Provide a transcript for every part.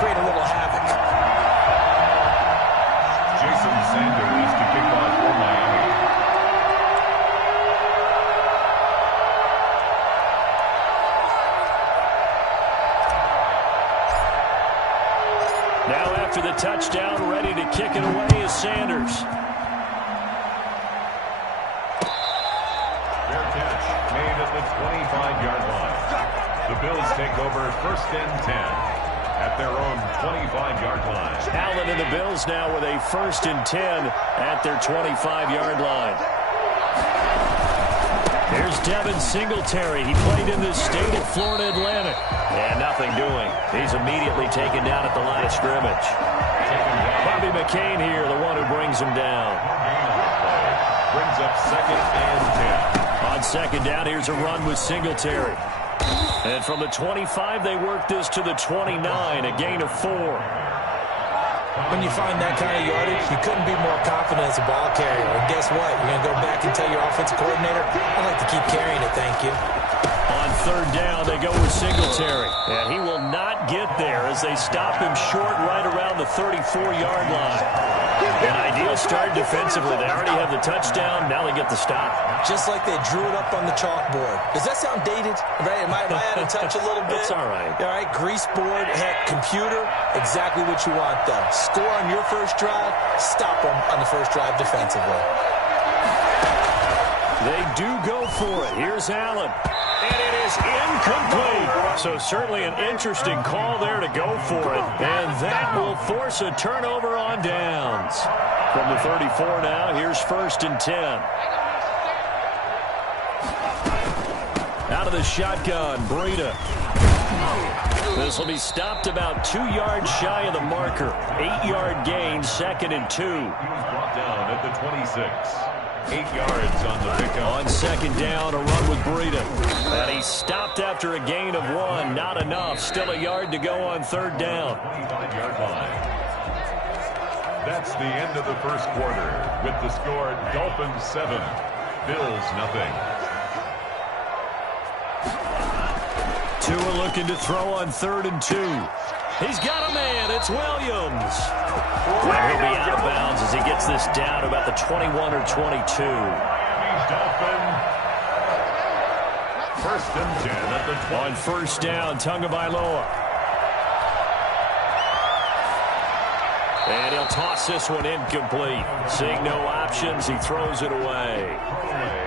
create a little havoc. Jason Sanders to kick off for Miami. Now after the touchdown, ready to kick it away is Sanders. Fair catch made at the 25-yard line. The Bills take over 1st and 10 at their own 25-yard line. Allen and the Bills now with a 1st and 10 at their 25-yard line. Here's Devin Singletary. He played in the state of Florida Atlantic. And nothing doing. He's immediately taken down at the line of scrimmage. Bobby McCain here, the one who brings him down. Brings up 2nd and 10. On 2nd down, here's a run with Singletary. And from the 25, they work this to the 29, a gain of 4. When you find that kind of yardage, you couldn't be more confident as a ball carrier. And guess what? You're going to go back and tell your offensive coordinator, I'd like to keep carrying it, thank you. On 3rd down, they go with Singletary. And he will not get there as they stop him short right around the 34-yard line. An ideal start defensively. They already have the touchdown. Now they get the stop. Just like they drew it up on the chalkboard. Does that sound dated? Right? Am I out of touch a little bit? It's all right. All right, grease board, heck, computer, exactly what you want, though. Score on your first drive, stop them on the first drive defensively. They do go for it. Here's Allen. And it is incomplete. So certainly an interesting call there to go for it. And that will force a turnover on downs. From the 34 now, here's 1st and 10. Out of the shotgun, Breida. This will be stopped about 2 yards shy of the marker. 8-yard gain, 2nd and 2. He was brought down at the 26. 8 yards on the pickup. On 2nd down, a run with Breida. And he stopped after a gain of 1. Not enough. Still a yard to go on 3rd down. 25-yard line. That's the end of the first quarter with the score Dolphins 7, Bills nothing. Tua looking to throw on 3rd and 2. He's got a man. It's Williams. And he'll be out of bounds as he gets this down about the 21 or 22. Dolphin. 1st and 10 at the 20. On 1st down, Tagovailoa. And he'll toss this one incomplete. Seeing no options, he throws it away.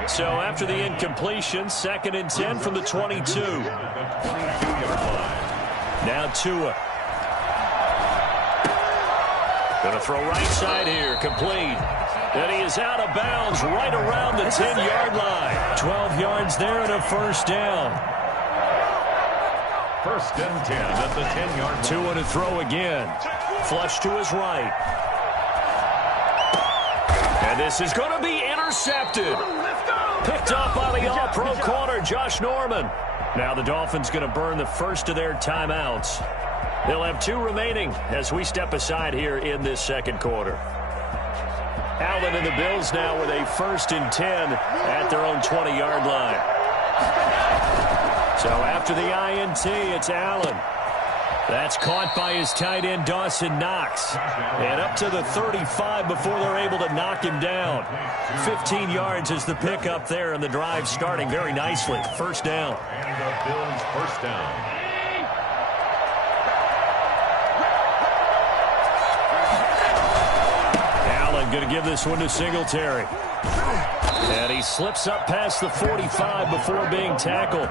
So after the incompletion, 2nd and 10 from the 22. Now Tua. Going to throw right side here, complete. And he is out of bounds right around the 10-yard line. 12 yards there and a 1st down. 1st and 10 at the 10-yard line. Tua to throw again. Flush to his right. And this is going to be intercepted. Picked up by the all-pro corner, Josh Norman. Now the Dolphins going to burn the first of their timeouts. They'll have 2 remaining as we step aside here in this 2nd quarter. Allen and the Bills now with a 1st and 10 at their own 20-yard line. So after the INT, it's Allen. That's caught by his tight end, Dawson Knox. And up to the 35 before they're able to knock him down. 15 yards is the pickup there, and the drive starting very nicely. 1st down. And the Bills' 1st down. Allen going to give this one to Singletary. And he slips up past the 45 before being tackled.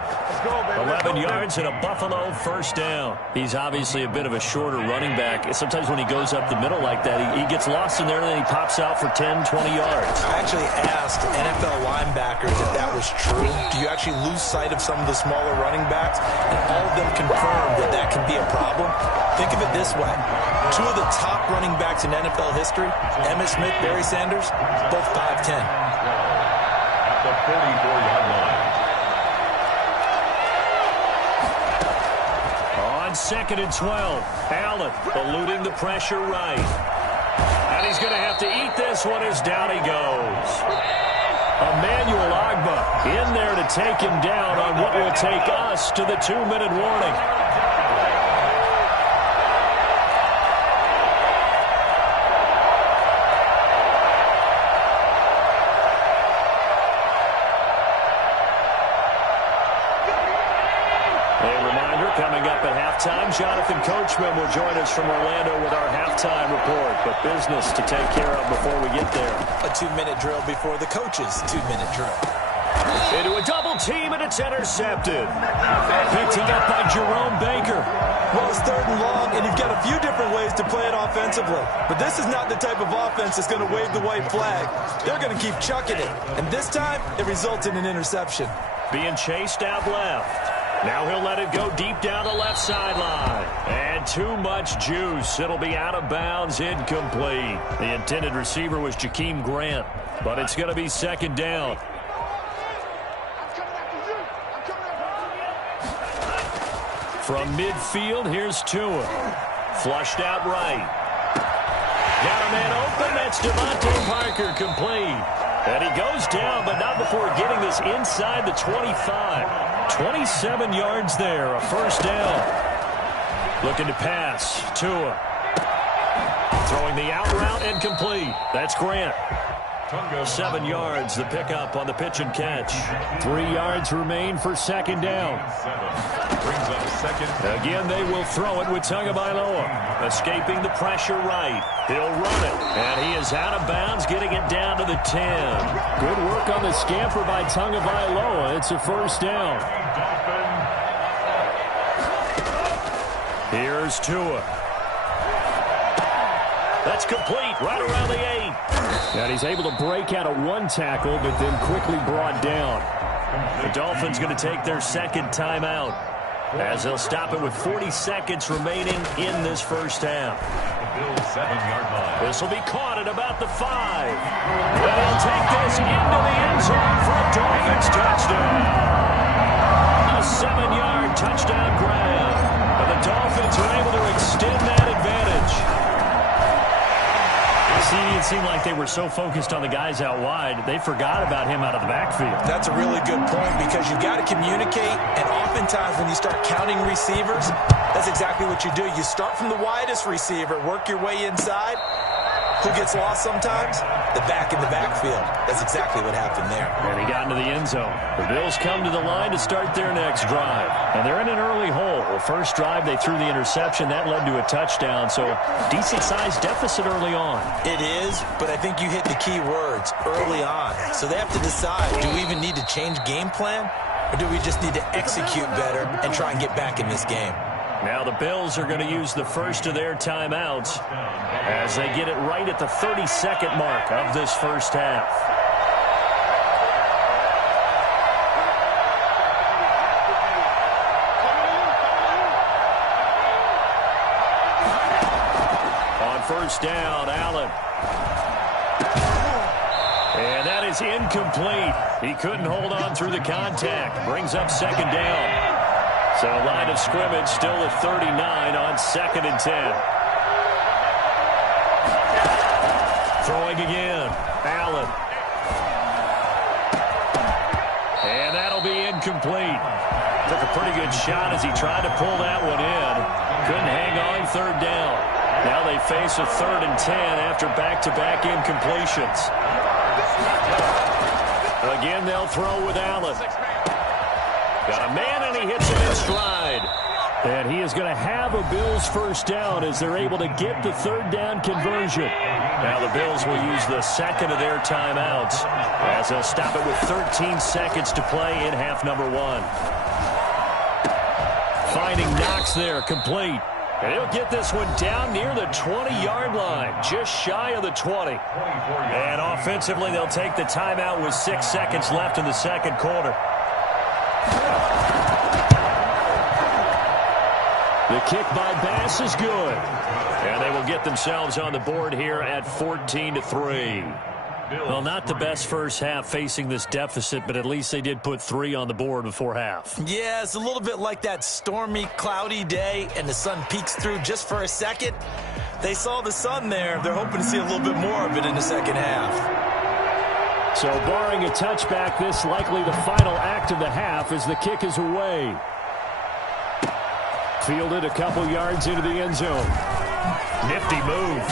11 yards and a Buffalo 1st down. He's obviously a bit of a shorter running back. Sometimes when he goes up the middle like that, he gets lost in there and then he pops out for 10, 20 yards. I actually asked NFL linebackers if that was true. Do you actually lose sight of some of the smaller running backs? And all of them confirmed that that can be a problem. Think of it this way. 2 of the top running backs in NFL history, Emmitt Smith, Barry Sanders, both 5'10". At the 44-yard line. On 2nd and 12, Allen eluding the pressure right. And he's going to have to eat this one as down he goes. Emmanuel Ogbah in there to take him down on what will take us to the 2-minute warning. Nathan Coachman will join us from Orlando with our halftime report. But business to take care of before we get there. A 2-minute drill before the coach's 2-minute drill. Into a double team, and it's intercepted. Picked up by Jerome Baker. Well, it's 3rd and long, and you've got a few different ways to play it offensively. But this is not the type of offense that's going to wave the white flag. They're going to keep chucking it. And this time, it results in an interception. Being chased out left. Now he'll let it go deep down the left sideline. And too much juice. It'll be out of bounds, incomplete. The intended receiver was Jakeem Grant, but it's going to be 2nd down. From midfield, here's Tua. Flushed out right. Got a man open. That's Devontae Parker, complete. And he goes down, but not before getting this inside the 25. 27 yards there, a 1st down. Looking to pass. Tua. Throwing the out route and complete. That's Grant. 7 yards, the pickup on the pitch and catch. 3 yards remain for 2nd down. Brings up 2nd. Again, they will throw it with Tagovailoa. Escaping the pressure right. He'll run it. And he is out of bounds, getting it down to the 10. Good work on the scamper by Tagovailoa. It's a 1st down. Here's Tua. That's complete, right around the 8. And he's able to break out of 1 tackle, but then quickly brought down. The Dolphins going to take their 2nd timeout, as they'll stop it with 40 seconds remaining in this 1st half. Bills 7-yard line. This will be caught at about the 5. And they'll take this into the end zone for a Dolphins touchdown. A 7-yard touchdown grab. And the Dolphins are able to extend that advantage. It seemed like they were so focused on the guys out wide, they forgot about him out of the backfield. That's a really good point, because you've got to communicate, and oftentimes when you start counting receivers, that's exactly what you do. You start from the widest receiver, work your way inside. Who gets lost sometimes? The back in the backfield. That's exactly what happened there. And he got into the end zone. The Bills come to the line to start their next drive. And they're in an early hole. The first drive, they threw the interception. That led to a touchdown. So decent-sized deficit early on. It is, but I think you hit the key words, early on. So they have to decide, do we even need to change game plan? Or do we just need to execute better and try and get back in this game? Now the Bills are going to use the first of their timeouts as they get it right at the 30-second mark of this 1st half. On 1st down, Allen. And that is incomplete. He couldn't hold on through the contact. Brings up 2nd down. So line of scrimmage still at 39 on 2nd and 10. Throwing again. Allen. And that'll be incomplete. Took a pretty good shot as he tried to pull that one in. Couldn't hang on 3rd down. Now they face a 3rd and 10 after back-to-back incompletions. Again, they'll throw with Allen. Got a man, and he hits it in stride. And he is going to have a Bills 1st down as they're able to get the 3rd down conversion. Now the Bills will use the 2nd of their timeouts as they'll stop it with 13 seconds to play in half number 1. Finding Knox there, complete. And he'll get this one down near the 20-yard line, just shy of the 20. And offensively, they'll take the timeout with 6 seconds left in the 2nd quarter. The kick by Bass is good. And they will get themselves on the board here at 14-3. Well, not the best first half facing this deficit, but at least they did put 3 on the board before half. Yeah, it's a little bit like that stormy, cloudy day, and the sun peeks through just for a second. They saw the sun there. They're hoping to see a little bit more of it in the 2nd half. So barring a touchback, this likely the final act of the half as the kick is away. Fielded a couple yards into the end zone. Nifty move.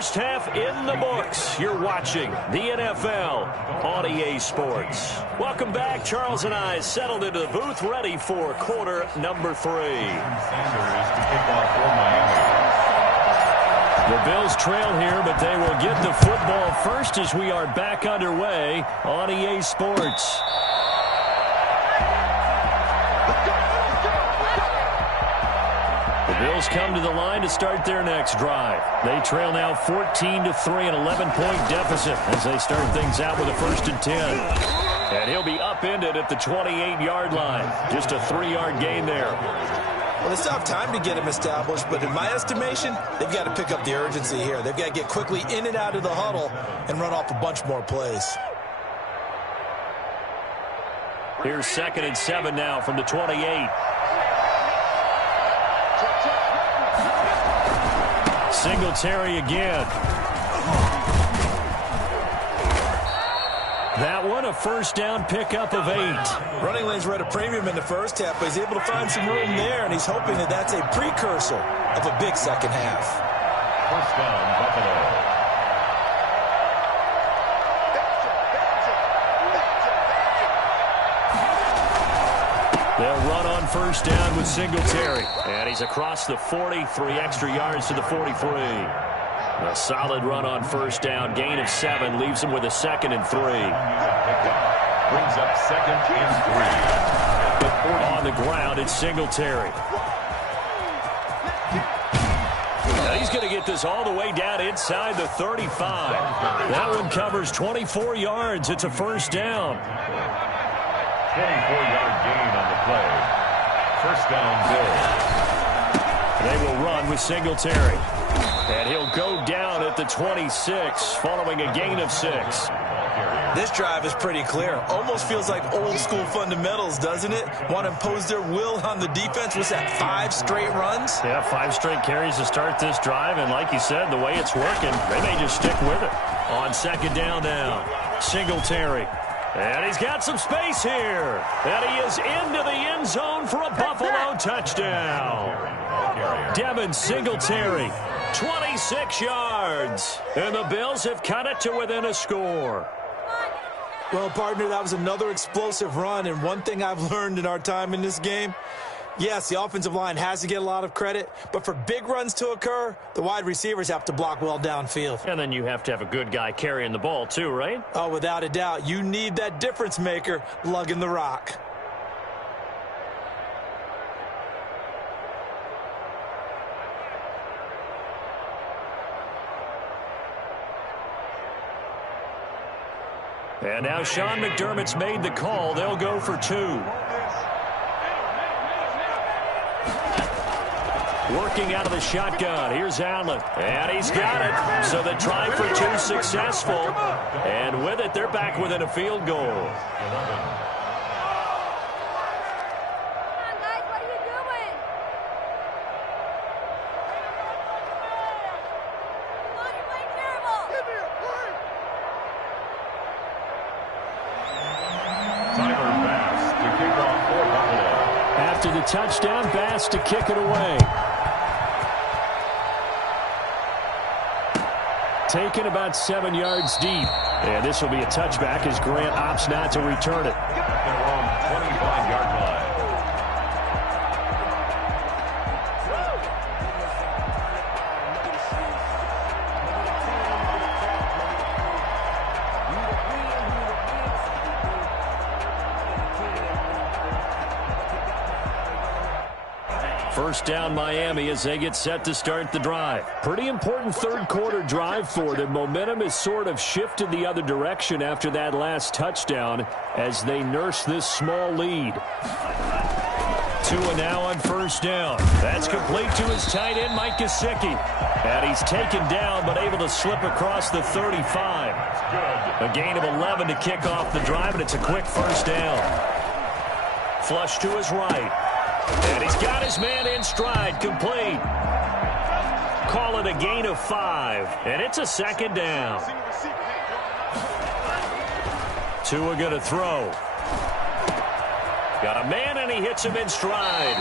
First half in the books. You're watching the NFL on EA Sports. Welcome back. Charles and I settled into the booth, ready for quarter number 3. The Bills trail here, but they will get the football first as we are back underway on EA Sports. The Bills come to the line to start their next drive. They trail now 14-3, an 11-point deficit as they start things out with a 1st and 10. And he'll be upended at the 28-yard line. Just a 3-yard gain there. Well, they still have time to get him established, but in my estimation, they've got to pick up the urgency here. They've got to get quickly in and out of the huddle and run off a bunch more plays. Here's 2nd and 7 now from the 28. Singletary again. That one, a 1st down pickup of 8. Running lanes were at a premium in the first half, but he's able to find some room there, and he's hoping that that's a precursor of a big second half. 1st down, Buffalo. They'll run on 1st down with Singletary. And he's across the 40, 3 extra yards to the 43. A solid run on 1st down, gain of 7, leaves him with a 2nd and 3. Brings up 2nd and 3. On the ground, it's Singletary. Now he's going to get this all the way down inside the 35. That one covers 24 yards. It's a 1st down. 24-yard gain on the play. 1st down, Bills. They will run with Singletary. And he'll go down at the 26, following a gain of 6. This drive is pretty clear. Almost feels like old school fundamentals, doesn't it? Want to impose their will on the defense. Was that 5 straight runs? Yeah, 5 straight carries to start this drive. And like you said, the way it's working, they may just stick with it. On 2nd down now, Singletary. And he's got some space here. And he is into the end zone for a Buffalo touchdown. Devin Singletary, 26 yards. And the Bills have cut it to within a score. Well, partner, that was another explosive run. And one thing I've learned in our time in this game, yes, the offensive line has to get a lot of credit, but for big runs to occur, the wide receivers have to block well downfield. And then you have to have a good guy carrying the ball too, right? Oh, without a doubt. You need that difference maker lugging the rock. And now Sean McDermott's made the call. They'll go for 2. Working out of the shotgun. Here's Allen. And he's got it. So the try for 2 successful. And with it, they're back within a field goal. After the touchdown, Bass to kick it away. Taken about 7 yards deep. And this will be a touchback as Grant opts not to return it. Their own 25-yard line. First down Miami as they get set to start the drive. Pretty important 3rd quarter drive for them. Momentum has sort of shifted the other direction after that last touchdown as they nurse this small lead. Tua now on 1st down. That's complete to his tight end, Mike Gesicki. And he's taken down but able to slip across the 35. A gain of 11 to kick off the drive, and it's a quick 1st down. Flush to his right. And he's got his man in stride, complete. Call it a gain of 5, and it's a 2nd down. Tua going to throw. Got a man, and he hits him in stride.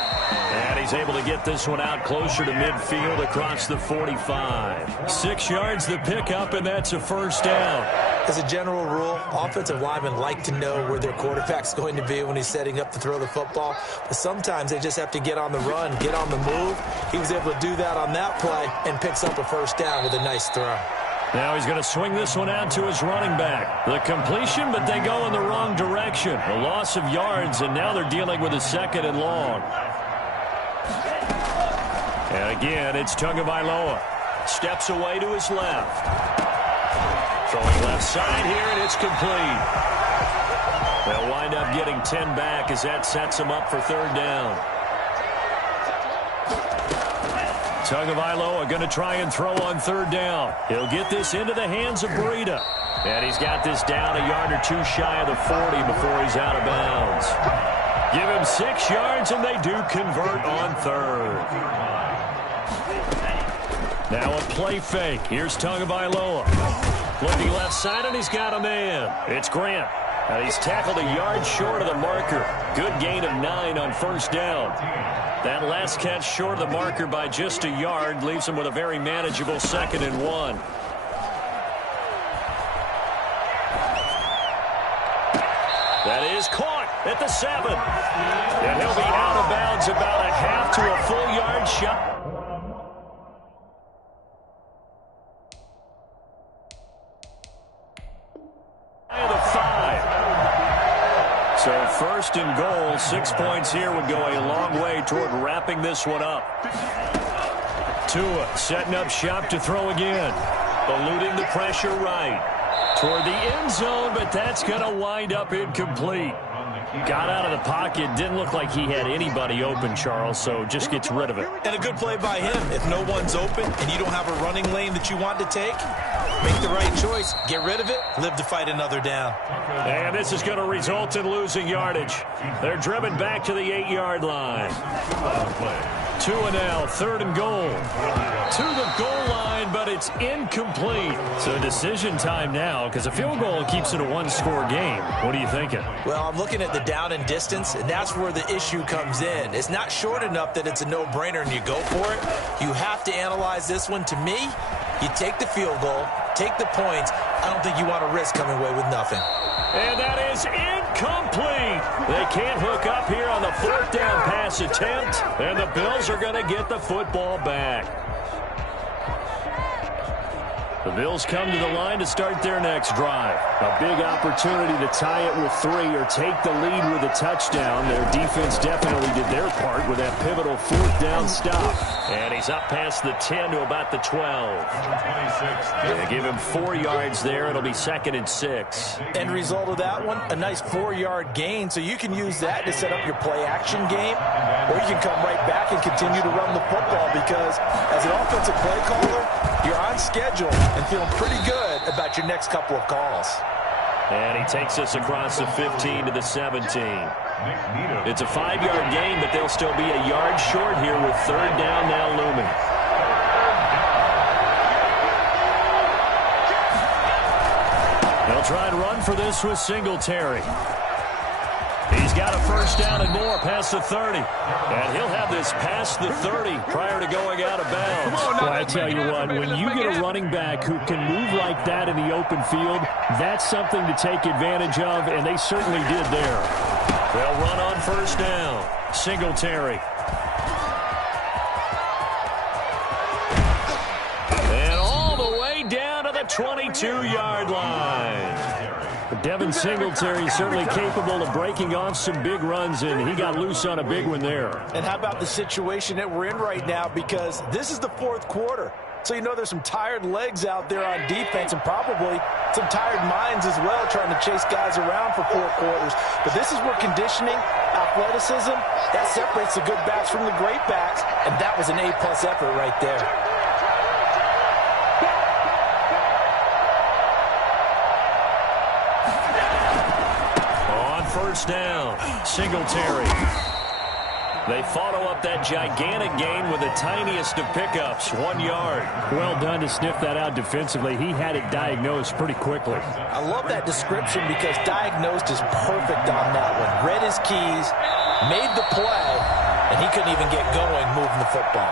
And he's able to get this one out closer to midfield across the 45. 6 yards the pickup, and that's a first down. As a general rule, offensive linemen like to know where their quarterback's going to be when he's setting up to throw the football. But sometimes they just have to get on the run, get on the move. He was able to do that on that play and picks up a first down with a nice throw. Now he's going to swing this one out to his running back. The completion, but they go in the wrong direction. A loss of yards, and now they're dealing with a 2nd and long. And again, it's Tagovailoa. Steps away to his left. Throwing left side here, and it's complete. They'll wind up getting 10 back as that sets them up for 3rd down. Tagovailoa going to try and throw on 3rd down. He'll get this into the hands of Breida. And he's got this down a yard or 2 shy of the 40 before he's out of bounds. Give him 6 yards, and they do convert on 3rd. Now a play fake. Here's Tagovailoa. Looking left side, and he's got a man. It's Grant. And he's tackled a yard short of the marker. Good gain of 9 on 1st down. That last catch short of the marker by just a yard leaves him with a very manageable 2nd and 1. That is caught at the 7. And he'll be out of bounds about a half to a full yard shot. So 1st and goal, 6 points here would go a long way toward wrapping this one up. Tua setting up shop to throw again. Eluding the pressure right. Toward the end zone, but that's going to wind up incomplete. Got out of the pocket. Didn't look like he had anybody open, Charles, so just gets rid of it. And a good play by him. If no one's open and you don't have a running lane that you want to take, make the right choice. Get rid of it. Live to fight another down. And this is going to result in losing yardage. They're driven back to the 8-yard line. Tua now, 3rd and goal. To the goal line, but it's incomplete. So decision time now, because a field goal keeps it a 1-score game. What are you thinking? Well, I'm looking at the down and distance, and that's where the issue comes in. It's not short enough that it's a no-brainer and you go for it. You have to analyze this one. To me, you take the field goal, take the points. I don't think you want to risk coming away with nothing. And that is incomplete. They can't hook up here on the 4th down pass attempt, and the Bills are going to get the football back. The Bills come to the line to start their next drive. A big opportunity to tie it with 3 or take the lead with a touchdown. Their defense definitely did their part with that pivotal 4th down stop. And he's up past the 10 to about the 12. They give him 4 yards there. It'll be 2nd and 6. End result of that one, a nice 4-yard gain. So you can use that to set up your play-action game, or you can come right back and continue to run the football because as an offensive play caller, you're on schedule and feeling pretty good about your next couple of calls. And he takes us across the 15 to the 17. It's a 5-yard gain, but they'll still be a yard short here with 3rd down now looming. They'll try and run for this with Singletary. He's got a 1st down and more past the 30. And he'll have this past the 30 prior to going out of bounds. Well, I tell you what, when you get a running back who can move like that in the open field, that's something to take advantage of, and they certainly did there. They'll run on 1st down. Singletary. And all the way down to the 22-yard line. Devin Singletary is certainly capable of breaking off some big runs, and he got loose on a big one there. And how about the situation that we're in right now, because this is the 4th quarter. So you know there's some tired legs out there on defense and probably some tired minds as well trying to chase guys around for 4 quarters. But this is where conditioning, athleticism, that separates the good backs from the great backs, and that was an A-plus effort right there. On 1st down, Singletary. They follow up that gigantic gain with the tiniest of pickups, 1 yard. Well done to sniff that out defensively. He had it diagnosed pretty quickly. I love that description because diagnosed is perfect on that one. Read his keys, made the play, and he couldn't even get going moving the football.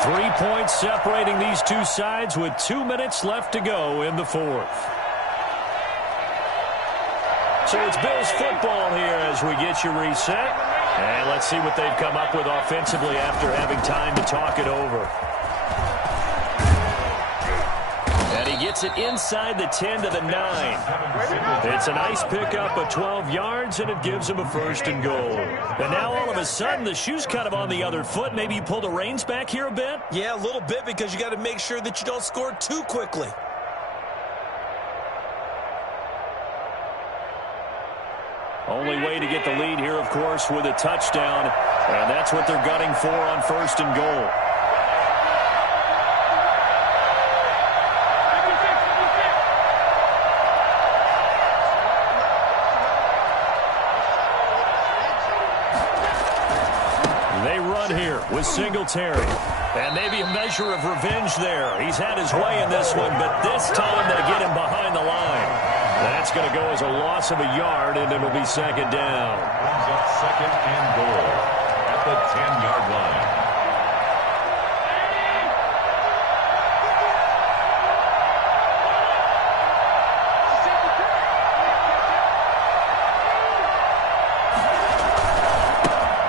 3 points separating these two sides with 2 minutes left to go in the fourth. So it's Bills football here as we get you reset. And let's see what they've come up with offensively after having time to talk it over. And he gets it inside the 10 to the 9. It's a nice pickup of 12 yards, and it gives him a 1st and goal. And now all of a sudden, the shoe's kind of on the other foot. Maybe you pull the reins back here a bit? Yeah, a little bit, because you got to make sure that you don't score too quickly. Only way to get the lead here, of course, with a touchdown. And that's what they're gunning for on 1st and goal. They run here with Singletary. And maybe a measure of revenge there. He's had his way in this one, but this time they get him behind the line. That's going to go as a loss of a yard, and it'll be 2nd down. Brings up 2nd and goal at the 10-yard line.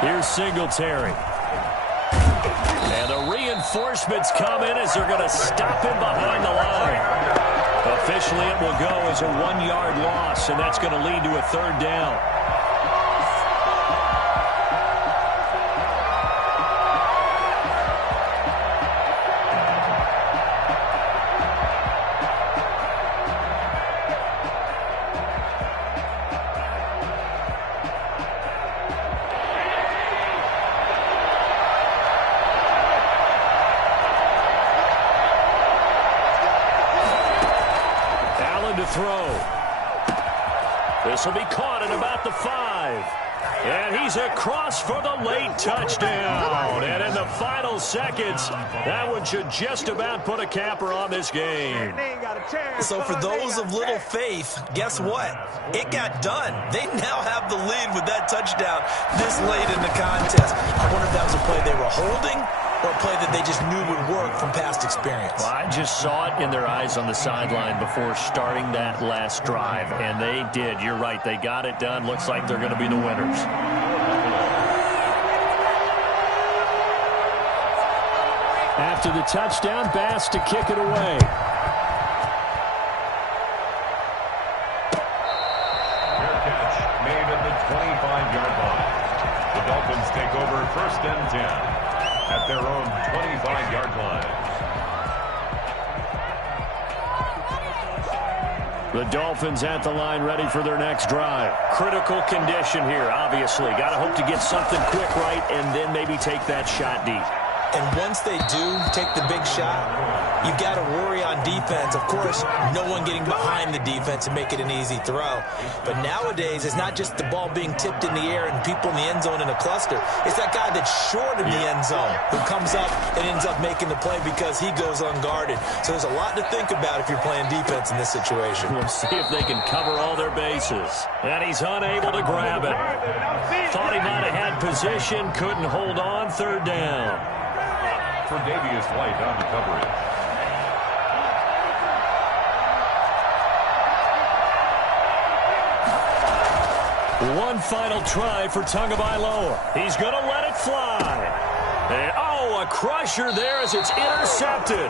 Here's Singletary. And the reinforcements come in as they're going to stop him behind the line. Officially, it will go as a 1-yard loss, and that's going to lead to a 3rd down. Throw. This will be caught at about the 5. And he's across for the late touchdown. And in the final seconds, that one should just about put a capper on this game. So for those of little faith, guess what? It got done. They now have the lead with that touchdown this late in the contest. I wonder if that was a play they were holding or a play that they just knew would work from past experience. Well, I just saw it in their eyes on the sideline before starting that last drive, and they did. You're right. They got it done. Looks like they're going to be the winners. After the touchdown, Bass to kick it away. Fair catch made at the 25-yard line. The Dolphins take over 1st and 10. At their own 25-yard line. The Dolphins at the line ready for their next drive. Critical condition here, obviously. Got to hope to get something quick right and then maybe take that shot deep. And once they do take the big shot, you've got to worry on defense. Of course, no one getting behind the defense and make it an easy throw. But nowadays, it's not just the ball being tipped in the air and people in the end zone in a cluster. It's that guy that's short in the end zone who comes up and ends up making the play because he goes unguarded. So there's a lot to think about if you're playing defense in this situation. We'll see if they can cover all their bases. And he's unable to grab it. Thought he might have had position, couldn't hold on, 3rd down. For Davius White on the coverage. One final try for Tagovailoa. He's going to let it fly. And, oh, a crusher there as it's intercepted.